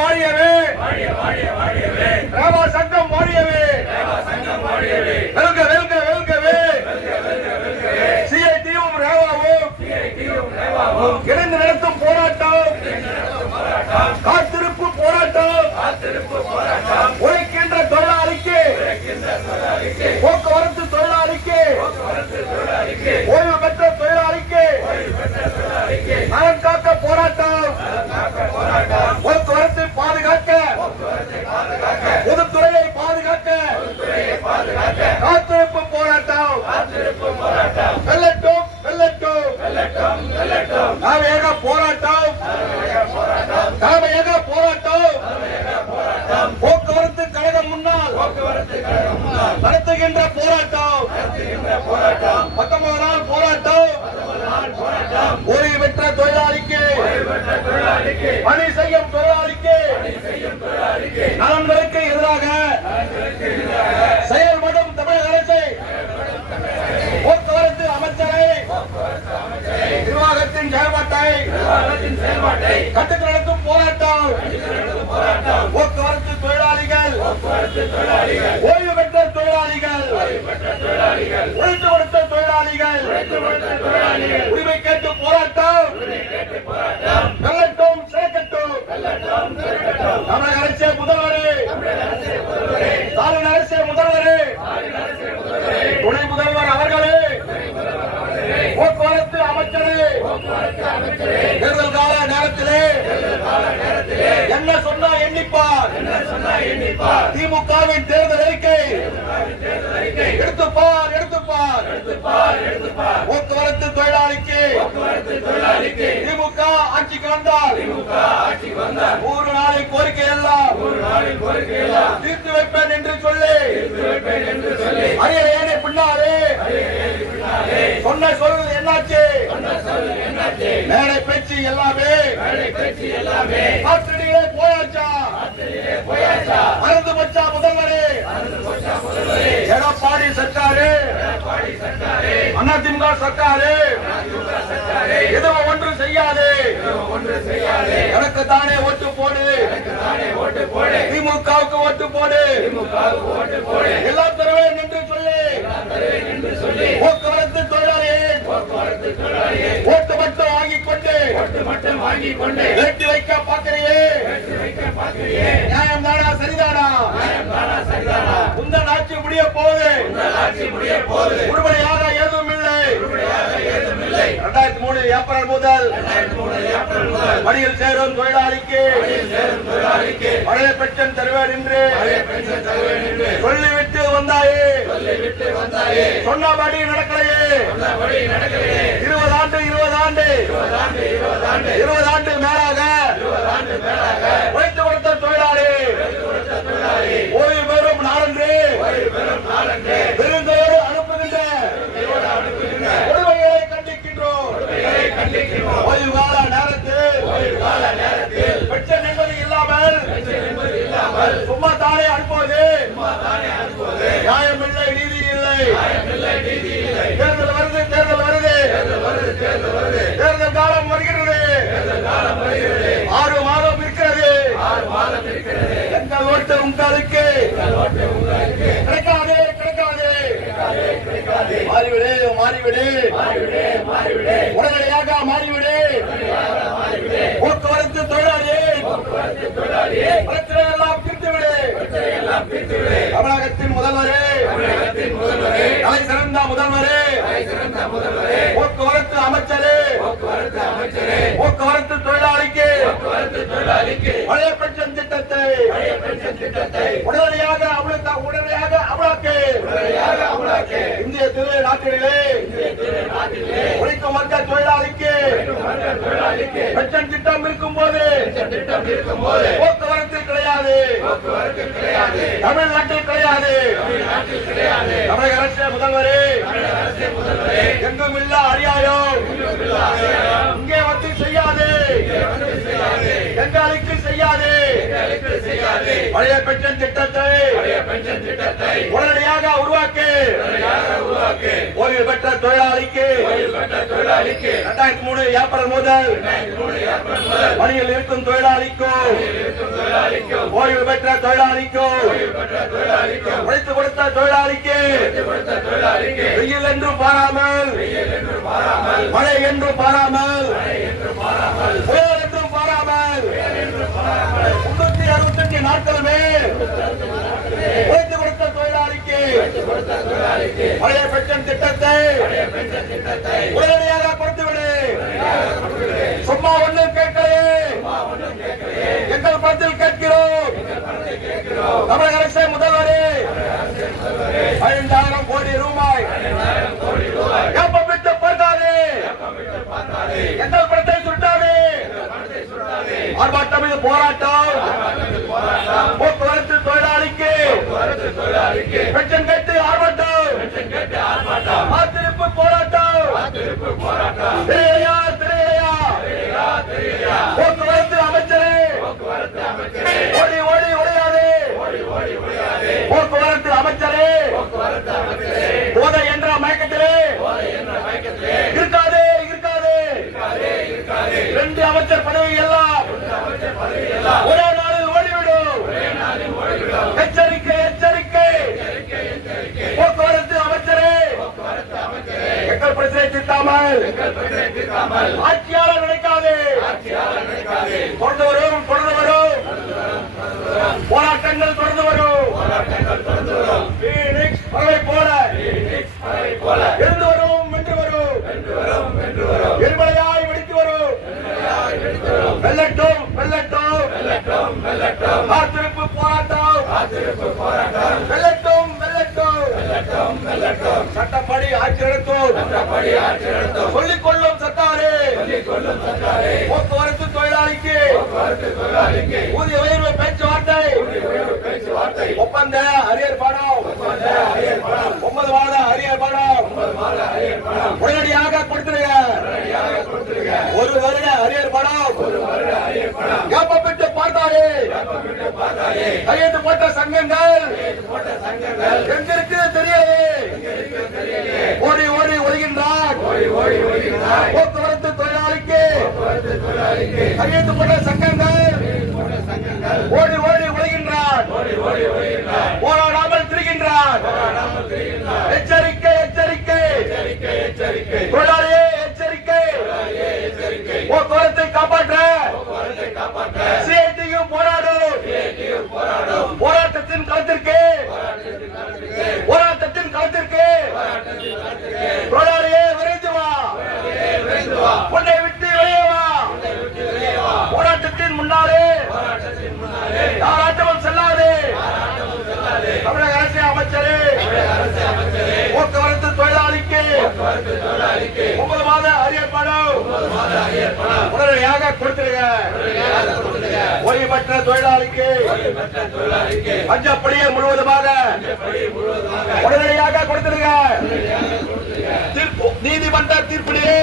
வாழியவே ரேவா சங்கம் வாழியவே வெல்க வெல்க வெல்கவே சிஐடியும் ரேவாவும் இணைந்து நடத்தும் போராட்டம் காத்திருப்பு போராட்டம் உழைக்கின்ற தொழிலாளிக்கு போக்குவரத்து தொழிலாளிக்கு ஓய்வு பெற்ற தொழிலாளிக்கு நலன் காக்க போராட்டம் போக்குவரத்தை பாதுகாக்க பொதுத்துறையை பாதுகாக்க காத்திருப்பு போராட்டம் வெல்லட்டும் வெல்லட்டும் நாம போராட்டம் தலைமையாக போராட்டம் போக்குவரத்து கழகம் முன்னால் நடத்துகின்ற போராட்டம் 19 நாள் போராட்டம் ஓய்வு பெற்ற தொழிலாளிக்கு பணி செய்யும் தொழிலாளிக்கு நலன்களுக்கு எதிராக செயல்படும் தமிழக அரசை போக்குவரத்து அமைச்சரை நிர்வாகத்தின் செயல்பாட்டை கட்டுக்கு நடத்தும் போராட்டம் போக்குவரத்து தொழிலாளிகள் ஓய்வு பெற்ற தொழிலாளிகள் உழைத்து கொடுத்த தொழிலாளிகள் உரிமை கேட்டு போராட்டம் வெல்லட்டும் சேர்க்கட்டும் தமிழக அரசே முதல்வரே ஸ்டாலின் அரசே முதல்வரே துணை முதல்வர் அவர்களே போக்குவரத்து அமைச்சரே தேர்தல் கால நேரத்திலே என்ன சொன்னா எண்ணிப்பார் திமுகவின் தேர்தல் அறிக்கை எடுத்துப்பார் போக்குவரத்து தொழிலாளிக்கு திமுக ஆட்சிக்கு வந்தால் 100 நாளின் கோரிக்கை எல்லாம் தீர்த்து வைப்பேன் என்று சொல்லி அரியணை பின்னாலே சொன்ன சொல் என்னாச்சு மேடை பேச்சு எல்லாமே காற்றடியிலே போயாச்சா மறந்து போச்சா முதல்வரே எடப்பாடி சர்க்காரு அதிமுக சர்க்காரு எதுவும் ஒன்று செய்யாது எனக்கு தானே ஓட்டு போடு திமுகவுக்கு ஓட்டு போடு எல்லாம் தருவேன் என்று சொல்லி போக்குவரத்து தொழிலாளியே ஓட்டு மட்டும் வாங்கிக் கொண்டு வெட்டி வைக்க பார்க்கிறியே நியாயம் தானா சரிதானா உந்தன் ஆட்சி முடிய போகுது உருப்படியாக ஏதும் இல்லை 2003 ஏப்ரல் முதல் பணியில் சேரும் தொழிலாளிக்கு பழைய பென்ஷன் தருவேன் என்று சொல்லிவிட்டு வந்தாயே சொன்னபடி நடக்கலையே 20 ஆண்டு மேலாக உழைத்து கொடுத்த தொழிலாளி ஓய்வு பெறும் நாளன்று பெருந்தோடு அனுப்புகின்ற கொடுமைகளை கண்டிக்கின்றோம் ஓய்வு கால நேரத்தில் பென்ஷன் என்பது இல்லாமல் சும்மா தானே அனுப்புவது நியாயமில்லை நீதி இல்லை தேர்தல் வருது தேர்தல் காலம் வருகிறது 6 மாதம் இருக்கிறது எங்கள் ஓட்டு உங்களுக்கு கிடைக்காது மாறிவிடு உடனடியாக மாறிவிடு போக்குவரத்து தொழிலாளியே பிரச்சனை எல்லாம் தீர்த்துவிடு தமிழகத்தின் முதல்வரே தலை சிறந்த முதல்வரே போக்குவரத்து அமைச்சரே போக்குவரத்து தொழிலாளிக்கு பழைய பென்ஷன் திட்டத்தை உடனடியாக அமலாக்கு இந்திய நாட்டிலே உழைக்கும் வர்க்க தொழிலாளிக்கு பென்ஷன் திட்டம் இருக்கும் போது போக்குவரத்து கிடையாது தமிழ்நாட்டில் கிடையாது தமிழக அரசு முதல்வரே எங்கும் இல்ல அநியாயம் இங்கே வந்து செய்யாது எங்களுக்கு செய்யாது பழைய பென்ஷன் திட்டத்தை உடனடியாக உருவாக்கு ஓய்வு பெற்ற தொழிலாளிக்கு 2003 ஏப்ரல் முதல் பணியில் இருக்கும் தொழிலாளிக்கும் ஓய்வு பெற்ற தொழிலாளிக்கும் உழைத்து கொடுத்த தொழிலாளிக்கு வெயில் என்றும் பாராமல் மழை என்றும் பாராமல் புயல் என்றும் பாராமல் 365 நாட்களுமே உழைத்து கொடுத்த தொழிலாளிக்கு பழைய பென்ஷன் திட்டத்தை உடனடியாக கொடுத்துவிடு. சும்மா ஒன்றும் கேட்கலையே, எங்கள் பணத்தில் கேட்கிறோம். தமிழக அரசு முதல்வரே 5,000 கோடி ரூபாய் ஏப்பமிட்டு பார்த்தாதே, எங்கள் பணத்தை சுட்டாதே. ஆர்ப்பாட்டம் இது போராட்டம். போக்குவரத்து தொழிலாளிக்கு பென்ஷன் கேட்டு ஆர்ப்பாட்டம், காத்திருப்பு போராட்டம். திரையா திரையா போக்குவரத்து அமைச்சரே, ஓடி ஓடி ஒழியாதே. போக்குவரத்து அமைச்சரே, போதை என்ற மயக்கத்திலே இருக்காதே இருக்காதே. 2 அமைச்சர் பதவி எல்லாம் ஒரே நாளில் ஓடிவிடும். எச்சரிக்கை எச்சரிக்கை. போக்குவரத்து அமைச்சரே, எங்கள் பிரச்சனை தீர்க்காமல் ஆட்சியாளர் நினைக்காதே. தொடர்ந்து வரும் தொடர்ந்து வரும் போராட்டங்கள் தொடர்ந்து வரும். பீனிக்ஸ் பறவை போல எழுந்து வரும் வென்று வரும். எரிமலையாய் வெடித்து வரும். வெல்லட்டும் வெல்லட்டும் காத்திருப்பு போராட்டம். வெல்லட்டும் வெல்லட்டும் சட்டப்படி ஆட்சி நடத்தும். சொல்லிக் கொள்ளும் சர்க்காரே, போக்குவரத்து தொழிலாளிக்கு ஊதிய உயர்வு பேச்சுவார்த்தை ஒப்பந்த அரியர் பணம் 9 மாத அரியர் பணம் உடனடியாக கொடுத்துருங்க. 1 வருட அரியர் பணம் ஏப்பமிட்டு பார்த்தாரே. கையெழுத்து போட்ட சங்கங்கள் எங்கிருக்கு தெரியலே. ஓடி ஓடி ஒழுகின்றார். போக்குவரத்து தொழிலாளிக்கு கையெழுத்து போட்ட சங்கங்கள் ஓடி ஓடி ஒழுகின்றார். போராடாமல் திரிகின்றார். எச்சரிக்கை எச்சரிக்கை தொழிலாளியே எச்சரிக்கை. போக்குவரத்தை காப்பாற்ற சிஐடியு போராடும். போராட்டத்தின் களத்திற்கு தொழிலாளியே விரைந்து வா. உன்னை விட்டு வெளியே வா. போராட்டத்தின் முன்னாலே யாராட்டமும் செல்லாதே. தமிழக அரசு அமைச்சரே, போக்குவரத்து தொழிலாளிக்கு 9 மாத அரியர் பணம் உடனடியாக கொடுத்துருங்க. ஓய்வு பெற்ற தொழிலாளிக்கு பஞ்சப்படியை முழுவதுமாக உடனடியாக கொடுத்துருங்க. நீதிமன்ற தீர்ப்பிலே